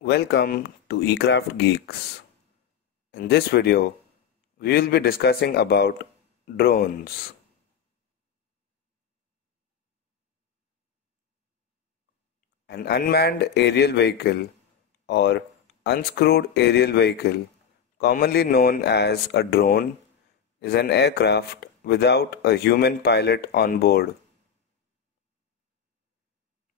Welcome to Ekraft Geeks. In this video, we will be discussing about drones. An unmanned aerial vehicle or unscrewed aerial vehicle, commonly known as a drone, is an aircraft without a human pilot on board.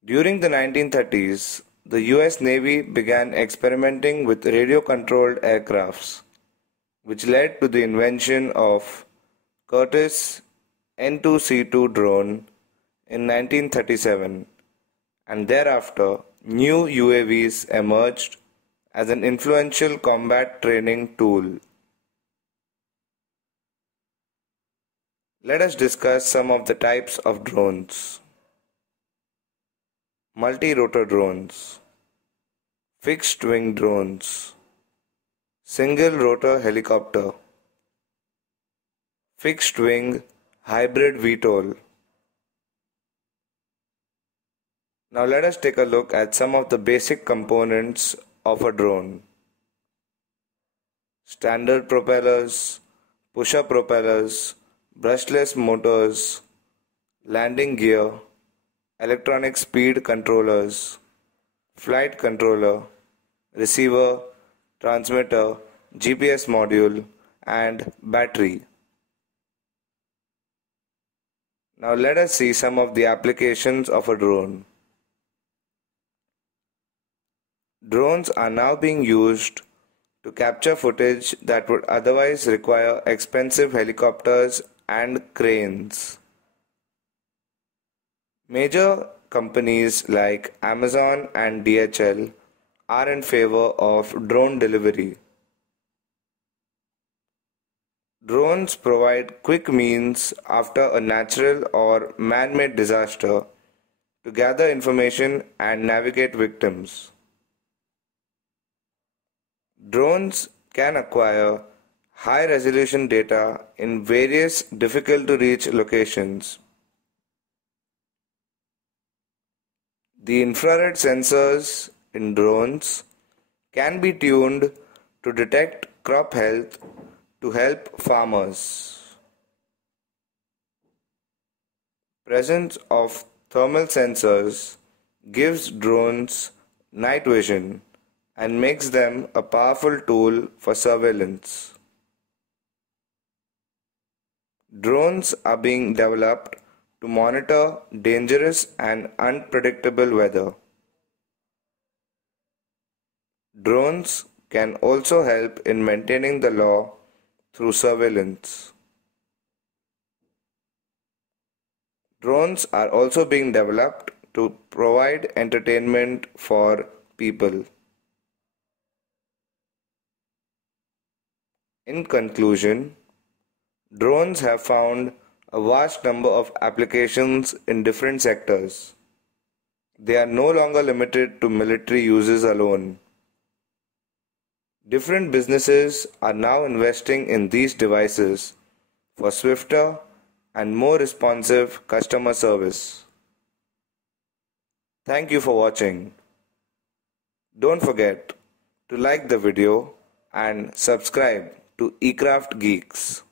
During the 1930s, the US Navy began experimenting with radio-controlled aircrafts, which led to the invention of Curtiss N2C2 drone in 1937, and thereafter new UAVs emerged as an influential combat training tool. Let us discuss some of the types of drones. Multi-rotor drones, fixed-wing drones, single-rotor helicopter, fixed-wing hybrid VTOL. Now let us take a look at some of the basic components of a drone. Standard propellers, push-up propellers, brushless motors, landing gear, electronic speed controllers, flight controller, receiver, transmitter, GPS module, and battery. Now let us see some of the applications of a drone. Drones are now being used to capture footage that would otherwise require expensive helicopters and cranes. Major companies like Amazon and DHL are in favor of drone delivery. Drones provide quick means after a natural or man-made disaster to gather information and navigate victims. Drones can acquire high-resolution data in various difficult-to-reach locations. The infrared sensors in drones can be tuned to detect crop health to help farmers. Presence of thermal sensors gives drones night vision and makes them a powerful tool for surveillance. Drones are being developed to monitor dangerous and unpredictable weather. Drones can also help in maintaining the law through surveillance. Drones are also being developed to provide entertainment for people. In conclusion, drones have found a vast number of applications in different sectors. They are no longer limited to military uses alone. Different businesses are now investing in these devices for swifter and more responsive customer service. Thank you for watching. Don't forget to like the video and subscribe to Ekraft Geeks.